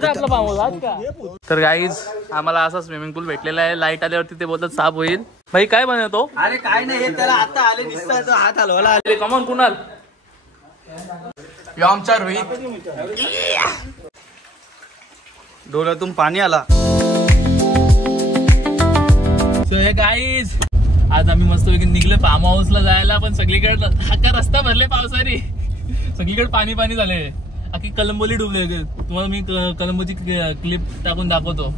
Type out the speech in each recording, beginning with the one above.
का आपला form house का? तर गाईज आम्हाला असा स्विमिंग पूल भेटलेला आहे. लाईट आल्यावरती ते बोलतात साफ होईल. भाई काय बनवतो? अरे काय नाही, त्याला आता आले दिसतात हात हलवायला आले. कमॉन कुणाल, आमचा रोहित डोळ्यातून पाणी आला. सो हे गाईज आज आम्ही मस्तपैकी निघले फार्म हाऊसला जायला, पण सगळीकडे अख्खा रस्ता भरले पावसाने. सगळीकडे पाणी पाणी झाले, अख्खी कलंबोली डुबले. तुम्हाला मी कलंबोची क्लिप टाकून दाखवतो.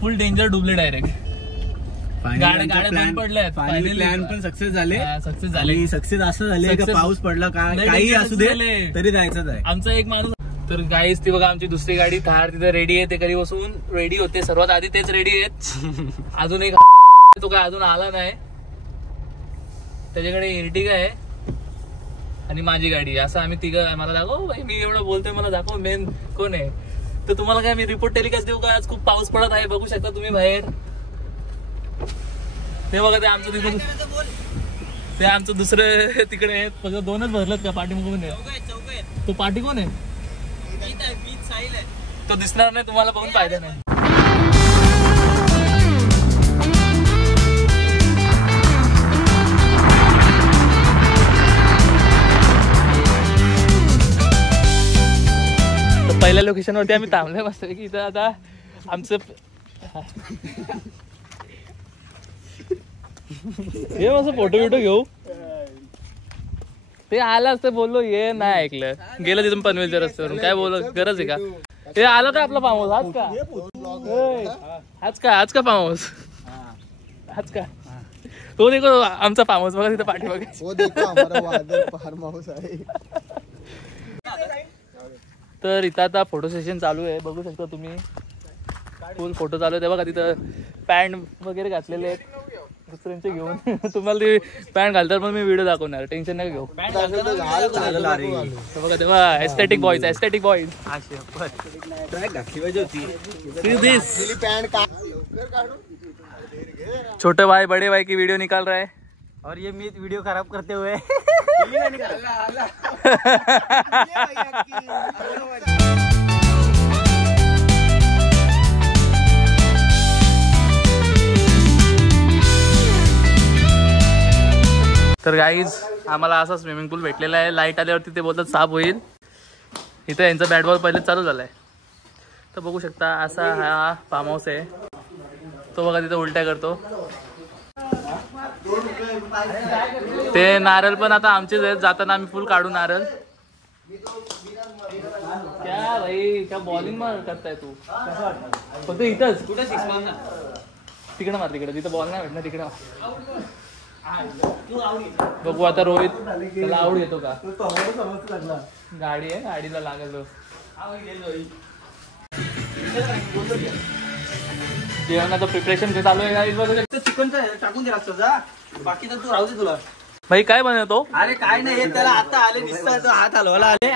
फुल डेंजर डुबले डायरेक्ट. गाड्या बंद पडल्यात. फायनली प्लॅन पण सक्सेस झाले. सक्सेस झाले. सक्सेस असं झाले का पाऊस पडला काही असू दे तरी जायचंच आहे. आमचा एक माणूस. तर गाईज ती बघा आमची दुसरी गाडी थार तिथे रेडी आहे. ते कधी बसून रेडी होते, सर्वात आधी तेच रेडी आहेत. अजून एक तो काय अजून आला नाही. त्याच्याकडे इर्टिगा आहे आणि माझी गाडी. असं आम्ही तिघं. मला दाखव भाई, मी एवढं बोलतोय, मला दाखव मेन कोण आहे. तर तुम्हाला काय मी रिपोर्ट टेलिकास्ट देऊ का? आज खूप पाऊस पडत आहे, बघू शकता तुम्ही बाहेर. ते बघा ते आमचं तिकडून, ते आमचं दुसरं तिकडे आहे. फक्त दोनच भरलेत का? पाठी कोण आहे? तो पाठी कोण आहे? तो दिसणार नाही तुम्हाला, बघून फायदा नाही. पहिल्या लोकेशन वरती आम्ही थांबलोय मस्त की. इथं आता आमचं हे मस्त फोटो बिटो घेऊ. ते आलं असतं बोललो, ये नाही ऐकलं. गेलं तिथून पनवेलच्या रस्त्यावरून. काय बोल गरज आहे का? हे आलं का आपला फार्म हाऊस? आज का आज का फार्म हाऊस? आज का? तो देखो आमचा फार्म हाऊस बघा तिथं पाठी बघा. फार्म हाऊस आहे. तर इथं आता फोटो सेशन चालू आहे, बघू शकता तुम्ही. फुल फोटो चालू आहे. ते बघा तिथं पॅन्ट वगैरे घातलेले आहेत दुसऱ्यांचे घेऊन. तुम्हाला ती पॅन्ट घालतात पण मी व्हिडिओ दाखवणार, टेन्शन नका घेऊ. बघा तेव्हा एस्थेटिक बॉयज, एस्थेटिक बॉयज. छोटे भाई बड़े भाई की वीडियो निकाल रहा है और ये मी वीडियो खराब करते हुए. तर गाईज आम्हाला असा स्विमिंग पूल भेटलेला आहे. लाईट आल्यावरती ते बोलतात साफ होईल. इथं यांचा बॅट बॉल पहिले चालू झालाय. तर बघू शकता असा हा फार्म हाऊस आहे. तो बघा तिथं उलट्या करतो. ते नारळ पण आता आमचेच आहेत. जाताना आम्ही फुल काढू नारळ. क्या भाई क्या बॉलिंग मार करताय तू? फक्त इथंच कुठं तिकडं मार, तिकडं तिथं बॉल नाही भेटणार, तिकडं. बघू आता रोहित त्याला आवड येतो का? गाडी आहे, गाडीला लागलो. जेवणाचं प्रिपरेशन चालू आहे. चिकन टाकून दे जा, बाकी तर तू राहू दे तुला. भाई काय बनवतो? अरे काय नाही, त्याला आता आले दिसतात हात हलवायला आले.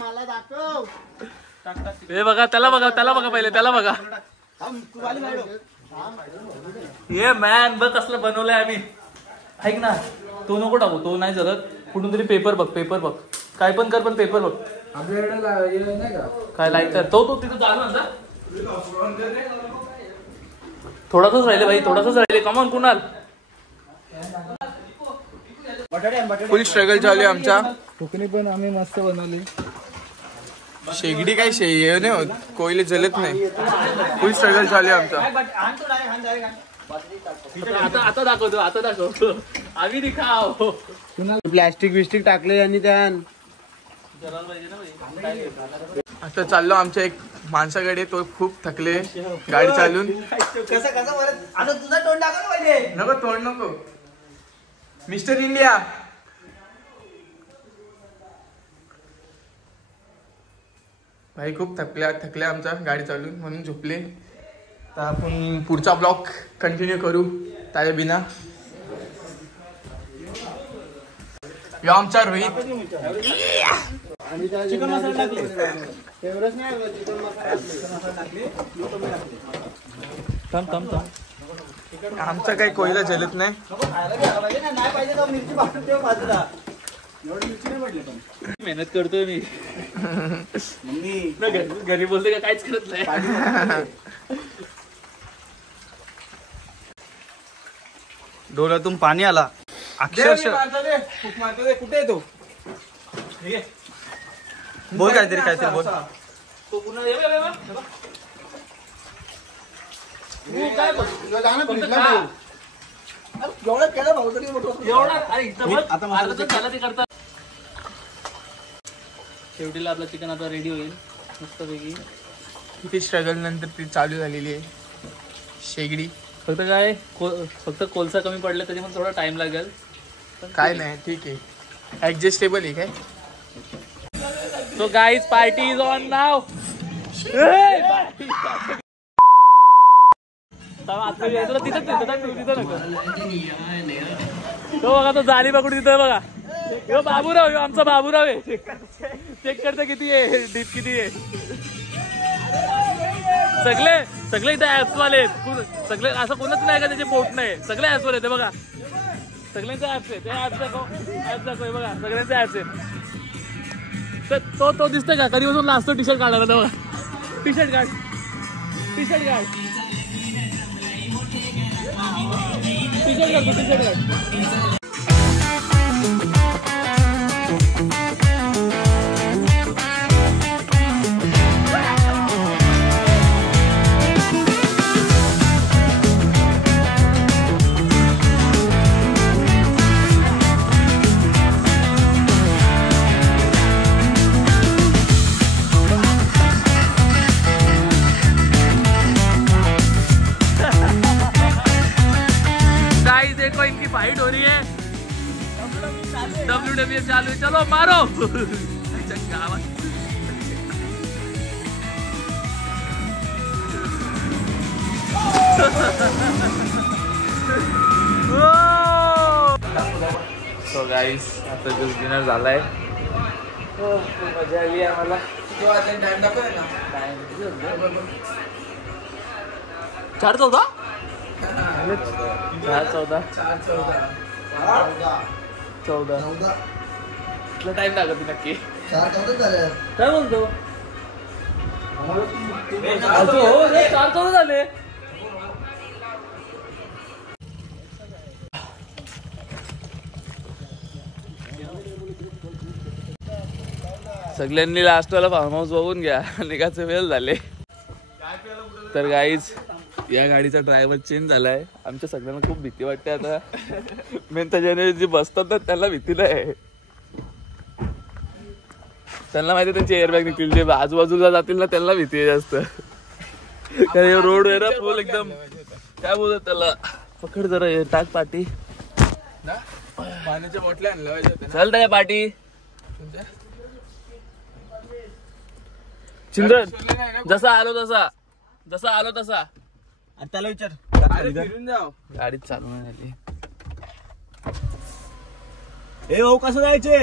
मला दाखव. हे बघा त्याला बघा, त्याला बघा पहिले, त्याला बघा. ये मॅन बघ कसलं बनवलंय आम्ही. ऐक ना, तो नको टाकू, तो नाही जरत. कुठून तरी पेपर बघ, पेपर बघ. काय पण कर पण पेपर बघ. काय लाईटर तो तिथं चालू ना. थोडासाच राहिले भाई, थोडासाच राहिले. कमॉन कुणाल. फुल स्ट्रगल चालू आमच्या. कोकणी पण आम्ही मस्त बनवली. शेगडी काय हे नाही होत, कोयले जलत नाही. फुल स्ट्रगल चालू आमचा. आता दाखवतो, आता दाखवतो आम्ही दिखाव. प्लॅस्टिक बिस्टिक टाकले आणि त्या आता चाललो आमच्या एक माणसाकडे. तो खूप थकले गाडी चालून. नको तोंड नको. Mister India. भाई खूप थकल्या आमच्या गाडी चालून, म्हणून झोपले. तर आपण पुढचा ब्लॉग कंटिन्यू करू त्याच्या बिना. आमचा रोहित चिकन मसाला टाकले. थांब थांब थांब. आमचं काही कोयला जलत नाही. मेहनत करतोय मी. घरी बोलते का काहीच करत नाही. डोळ्यातून पाणी आला अक्षरशः. कुठे आहे तो? बोल काहीतरी बोल. तो पुन्हा ये बे, बे. तू काय बोल? एवढा अरे इथं बघ. आलं तर झालं ते करतात. शेवटीला आपलं चिकन आता रेडी होईल मस्तपैकी. किती स्ट्रगल नंतर ती चालू झालेली आहे शेगडी. फक्त काय फक्त कोळसा कमी पडले तरी पण थोडा टाइम लागेल. काय नाही ठीक आहे, ऍडजस्टेबल आहे काय. So guys, party is on now. तो बघा तो जाली पकडून तिथं बघा. ह्यो बाबूराव, ह्यो आमचा बाबूराव आहे. चेक करता किती आहे डीप किती आहे. सगळे इथे ऍप्स वाले सगळे, असं कोणच नाही का त्याचे पोट नाही. सगळे ऍप्स वाले बघा. सगळ्यांचे ऍप्स आहे. ते ऍप दाखव बघा. सगळ्यांचे ऍप्स आहेत. तो दिसतोय का कधीपासून लास्ट टी शर्ट काढायला बघा. टी शर्ट काढ. इनकी फाइट हो रही है. WWE चालू है. चलो मारो. सो गाईस आता जो डिनर झालाय. मजा आली आम्हाला. टाइम दाखव ना. 4:14 टाइम लागत नक्की. काय बोलतो. 4:14 झाले. सगळ्यांनी लास्ट वाला फार्म हाऊस बघून घ्या. निघायचे वेळ झाले. तर गाईज या गाडीचा ड्रायव्हर चेंज झालाय. आमच्या सगळ्यांना खूप भीती वाटते आता. मेन त्याच्याने जे बसतात ना त्यांना भीती नाही. त्यांना माहिती त्यांची एअरबॅग निघतील. जे आजूबाजूला जातील ना त्यांना भीती आहे जास्त. कारण रोड आहे ना फुल एकदम. काय बोलतात त्याला. पकड जरा टाक पाठी. पाण्याच्या बॉटल्या आणल्या पाहिजे. चल त्या पाठी. चिंदन जसा आलो तसा त्याला विचार. फिरून जाऊ. गाडीत चालू नाही झाली. ए भाऊ कसं जायचे.